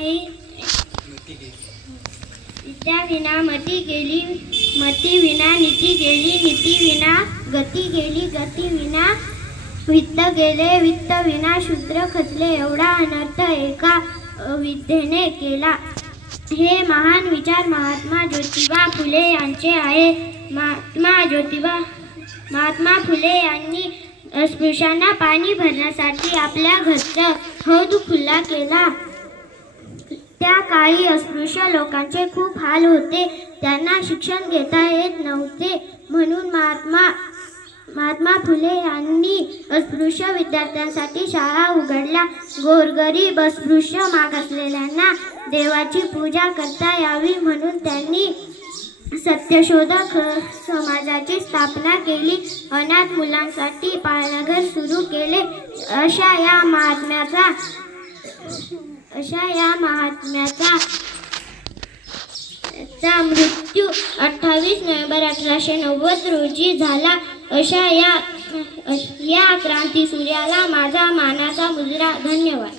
नाही. विद्या विना मती गेली मती विना नीती गेली नीती विना गती गेली गती विना वित्त गेले वित्त विना शूद्र खचले एवढा अनर्थ एका विद्येने केला. हे महान विचार महात्मा ज्योतिबा फुले यांचे आहे. महात्मा ज्योतिबा महात्मा फुले यांनी स्पृशांना पाणी भरण्यासाठी आपल्या घरचं हौद खुला केला. काही अस्पृश्य लोकांचे खूप हाल होते. त्यांना शिक्षण घेता येत नव्हते. म्हणून महात्मा महात्मा फुले यांनी अस्पृश्य विद्यार्थ्यांसाठी शाळा उघडल्या. गोरगरीब अस्पृश्य मागासलेल्यांना देवाची पूजा करता यावी म्हणून त्यांनी सत्यशोधक समाजाची स्थापना केली. अनाथ मुलांसाठी पाळणाघर सुरू केले. अशा या महात्म्याचा अशा या महात्म्याचा चा मृत्यू अठ्ठावीस नोव्हेंबर अठराशे नव्वद रोजी झाला. अशा या या क्रांती सूर्याला माझा मानाचा मुजरा. धन्यवाद.